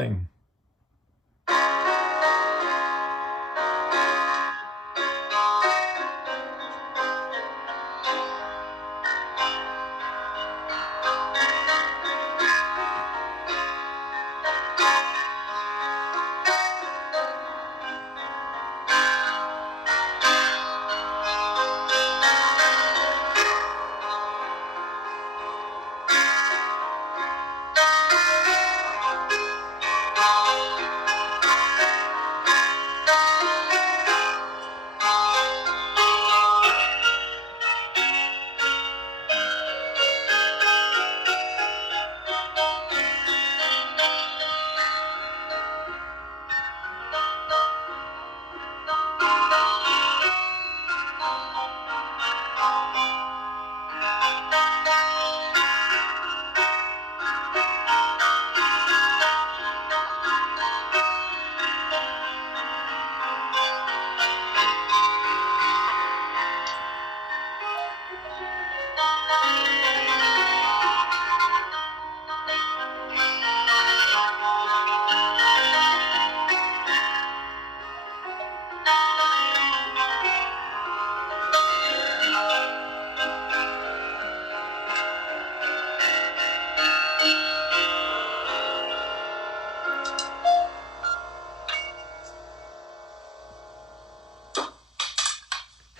feeling?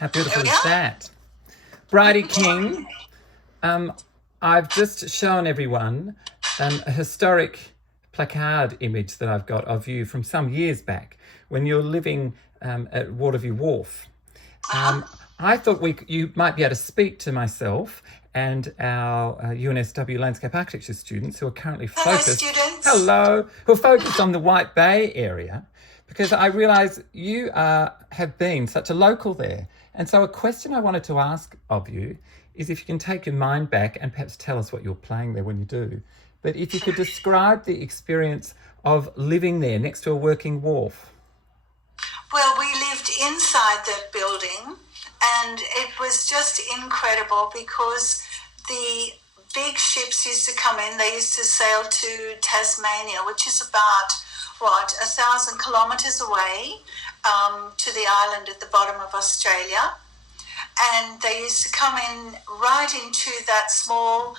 How beautiful is that? Bridie King, I've just shown everyone a historic placard image that I've got of you from some years back when you're living at Waterview Wharf. I thought you might be able to speak to myself and our UNSW landscape architecture students who are currently focused. Hello, students. Who are focused on the White Bay area, because I realise you have been such a local there. And so a question I wanted to ask of you is if you can take your mind back and perhaps tell us what you're playing there when you do. But if you could describe the experience of living there next to a working wharf. Well, we lived inside that building, and it was just incredible because the big ships used to come in. They used to sail to Tasmania, which is about, 1,000 kilometres away, to the island at the bottom of Australia. And they used to come in right into that small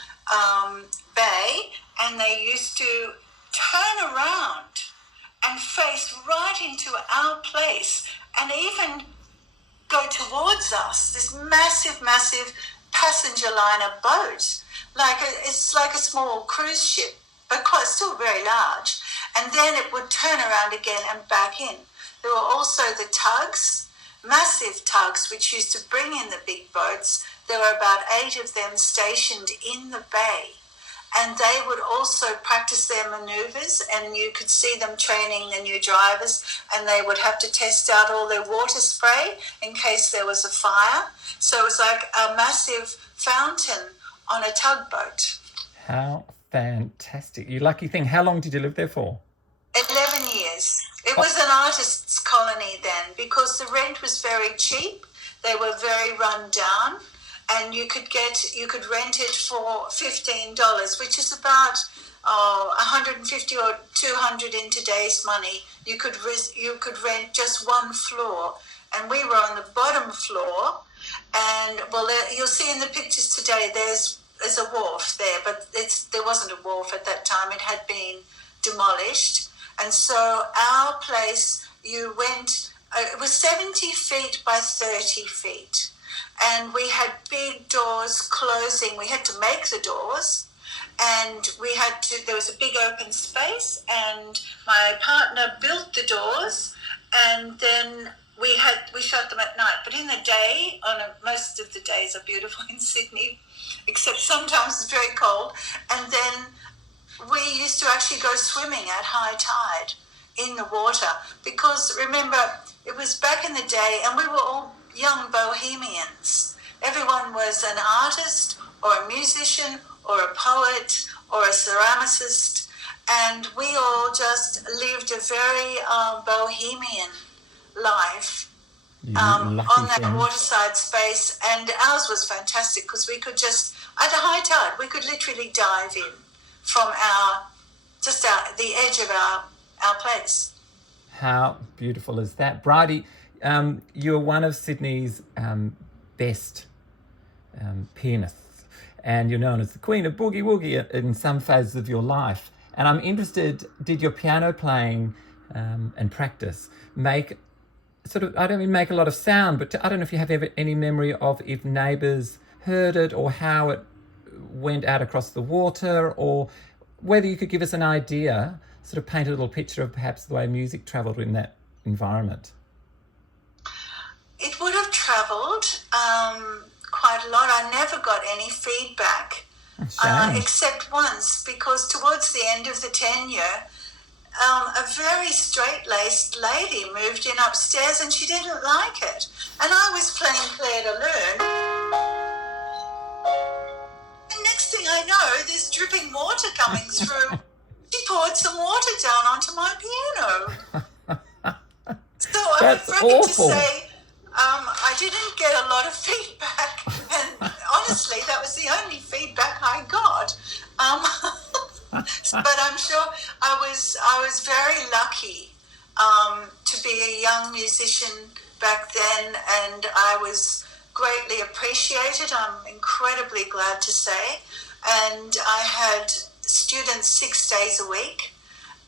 bay, and they used to turn around and face right into our place and even go towards us, this massive, massive passenger liner boat. It's like a small cruise ship, but still very large. And then it would turn around again and back in. There were also the tugs, massive tugs, which used to bring in the big boats. There were about 8 of them stationed in the bay. And they would also practice their manoeuvres, and you could see them training the new drivers, and they would have to test out all their water spray in case there was a fire. So it was like a massive fountain on a tugboat. How fantastic. You lucky thing. How long did you live there for? 11 years. It was an artist's colony then because the rent was very cheap. They were very run down. And you could rent it for $15, which is about $150 or $200 in today's money. You could rent just one floor, and we were on the bottom floor. And you'll see in the pictures today there's a wharf there, but there wasn't a wharf at that time. It had been demolished, and so our place you went. It was 70 feet by 30 feet. And we had big doors closing. We had to make the doors, and there was a big open space, and my partner built the doors, and then we shut them at night. But in the day, most of the days are beautiful in Sydney, except sometimes it's very cold. And then we used to actually go swimming at high tide in the water, because remember, it was back in the day, and we were all young bohemians. Everyone was an artist or a musician or a poet or a ceramicist, and we all just lived a very bohemian life on that waterside space. And ours was fantastic because we could just, at a high tide, we could literally dive in from our just the edge of our place. How beautiful is that? Bridie, you're one of Sydney's best pianists, and you're known as the Queen of Boogie Woogie in some phases of your life. And I'm interested, did your piano playing and practice make I don't mean make a lot of sound, but I don't know if you have ever any memory of if neighbours heard it or how it went out across the water, or whether you could give us an idea, sort of paint a little picture of perhaps the way music travelled in that environment. It would have travelled quite a lot. I never got any feedback, except once, because towards the end of the tenure, a very straight-laced lady moved in upstairs and she didn't like it. And I was playing Claire de Lune. And next thing I know, there's dripping water coming through. She poured some water down onto my piano. So I'm afraid to say I didn't get a lot of feedback. And honestly, that was the only feedback I got. But I'm sure I was very lucky to be a young musician back then, and I was greatly appreciated. I'm incredibly glad to say. And I had students 6 days a week,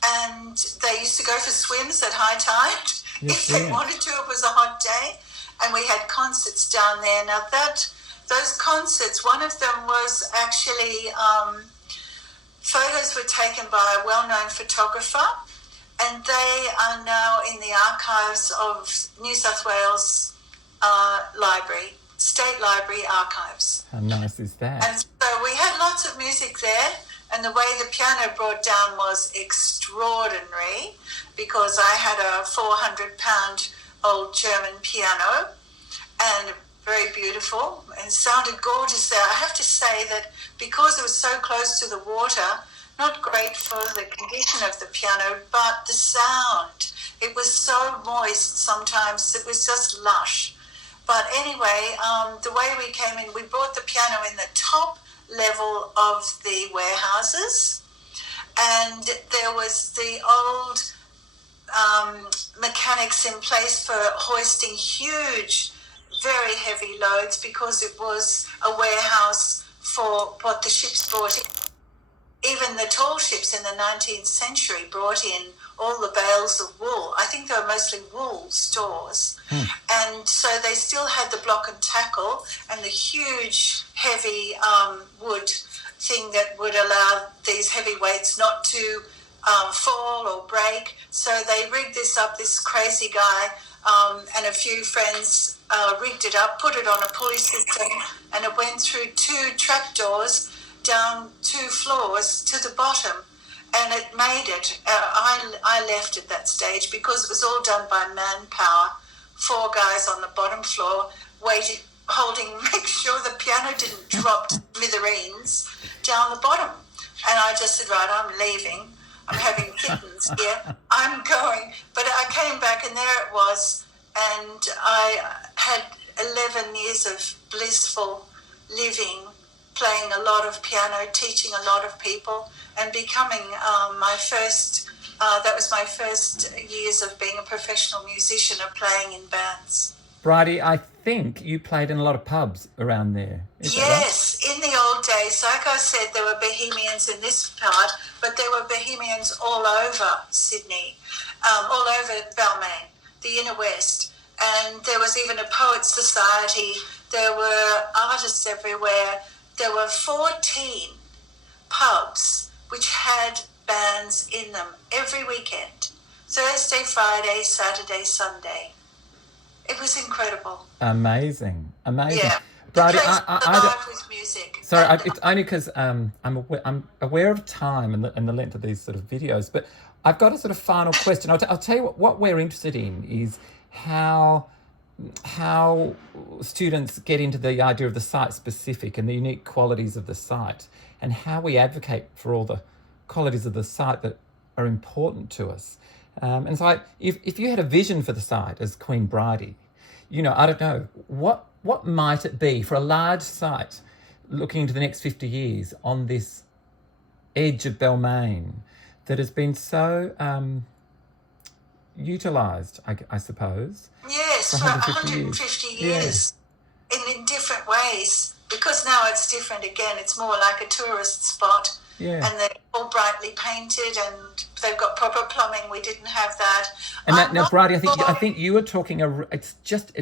and they used to go for swims at high tide if they wanted to. It was a hot day, and we had concerts down there. Now those concerts, one of them was actually photos were taken by a well-known photographer, and they are now in the archives of New South Wales Library, State Library Archives. How nice is that? And so we had lots of music there, and the way the piano brought down was extraordinary, because I had a 400-pound old German piano, and very beautiful, and sounded gorgeous there. I have to say that because it was so close to the water, not great for the condition of the piano, but the sound. It was so moist sometimes, it was just lush. But anyway, the way we came in, we brought the piano in the top level of the warehouses, and there was the old mechanics in place for hoisting huge, very heavy loads, because it was a warehouse for what the ships brought in. Even the tall ships in the 19th century brought in all the bales of wool. I think they were mostly wool stores. And so they still had the block and tackle and the huge, heavy wood thing that would allow these heavy weights not to fall or break. So they rigged this up, this crazy guy and a few friends rigged it up, put it on a pulley system, and it went through 2 trapdoors down 2 floors to the bottom, and it made it. I left at that stage because it was all done by manpower. 4 guys on the bottom floor waiting, make sure the piano didn't drop to smithereens down the bottom. And I just said, right, I'm leaving. I'm having kittens here. I'm going. But I came back, and there it was, and I had 11 years of blissful living, playing a lot of piano, teaching a lot of people, and becoming that was my first years of being a professional musician, of playing in bands. Bridie, I think you played in a lot of pubs around there. Yes, in the old days, like I said, there were bohemians in this part, but there were bohemians all over Sydney, all over Balmain, the inner west. And there was even a poets' society. There were artists everywhere. There were 14 pubs which had bands in them every weekend. Thursday, Friday, Saturday, Sunday. It was incredible. Amazing. Yeah. Bridie, alive with music. Sorry, it's only because I'm aware of time and the length of these sort of videos, but I've got a sort of final question. I'll tell you what we're interested in is how students get into the idea of the site specific and the unique qualities of the site, and how we advocate for all the qualities of the site that are important to us. And so if you had a vision for the site as Queen Bridie, I don't know, what might it be for a large site looking into the next 50 years on this edge of Balmain that has been so utilised, I suppose. Yes, for 150 years. In different ways, because now it's different again. It's more like a tourist spot, and they're all brightly painted, and they've got proper plumbing. We didn't have that. And now, Bridie, I think you were talking. It's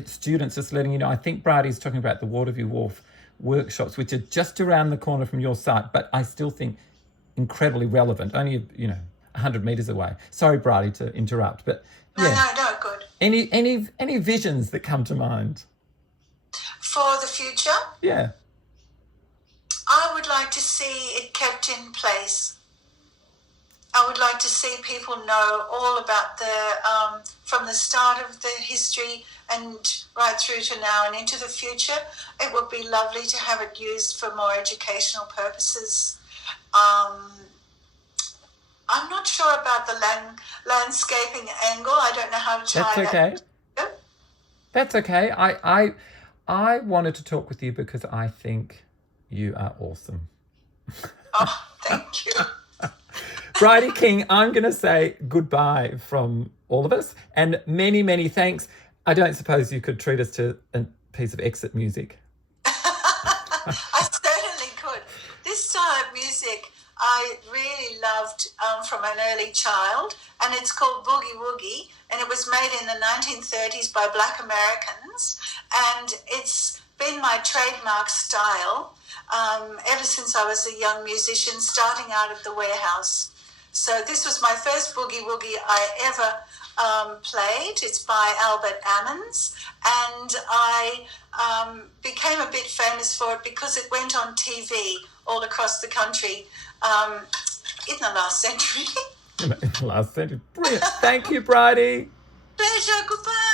students. Just letting you know. I think Bridie's talking about the Waterview Wharf workshops, which are just around the corner from your site, but I still think incredibly relevant. Only 100 meters away. Sorry, Bridie, to interrupt, but no, good. Any visions that come to mind? For the future? Yeah. I would like to see it kept in place. I would like to see people know all about from the start of the history and right through to now and into the future. It would be lovely to have it used for more educational purposes. I'm not sure about the landscaping angle. I don't know how to tie That's okay. that. That's okay. I wanted to talk with you because I think you are awesome. Oh, thank you. Bridie King, I'm going to say goodbye from all of us, and many, many thanks. I don't suppose you could treat us to a piece of exit music. I certainly could. This style of music I really loved from an early child, and it's called Boogie Woogie, and it was made in the 1930s by Black Americans, and it's been my trademark style ever since I was a young musician starting out at the warehouse. So this was my first Boogie Woogie I ever played. It's by Albert Ammons, and I became a bit famous for it because it went on TV all across the country in the last century. In the last century. Brilliant. Thank you, Bridie. Pleasure. Goodbye.